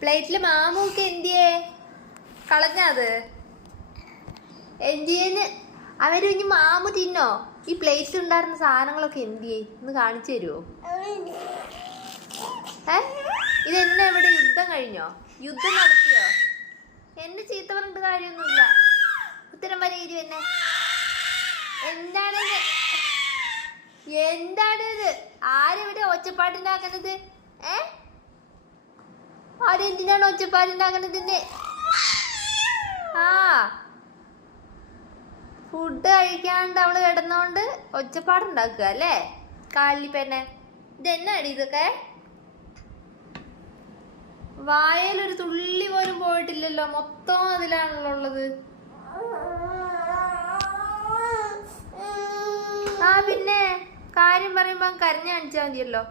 പ്ലേറ്റില് മാമൂക്ക് എന്തിയേ കളഞ്ഞത് എന്തിയേന്ന് അവര് ഇനി മാമു തിന്നോ? ഈ പ്ലേറ്റിൽ ഉണ്ടായിരുന്ന സാധനങ്ങളൊക്കെ എന്തിയേ ഒന്ന് കാണിച്ചു തരുമോ? ഇതെന്നെ ഇവിടെ യുദ്ധം കഴിഞ്ഞോ? യുദ്ധം നടത്തിയോ? എന്നെ ചീത്ത പറഞ്ഞിട്ട് കാര്യമൊന്നുമില്ല. ഉത്തരം പറയൂ എന്നെ. എന്താണിത്? എന്താണിത്? ആരെവിടെ ഒച്ചപ്പാട്ടുണ്ടാക്കണത്? ആരെന്തിനാണ് ഒച്ചപ്പാട്ടുണ്ടാക്കണതിന്റെ? ഫുഡ് കഴിക്കാണ്ട് അവള് കിടന്നോണ്ട് ഒച്ചപ്പാടുണ്ടാക്കുക അല്ലേ കാലിപ്പെന്നെ? ഇതെന്നാടി ഇതൊക്കെ? വായലൊരു തുള്ളി പോലും പോയിട്ടില്ലല്ലോ, മൊത്തം അതിലാണല്ലോ ഉള്ളത്. പിന്നെ കാര്യം പറയുമ്പോ കരഞ്ഞു കാണിച്ചാൽ മതിയല്ലോ.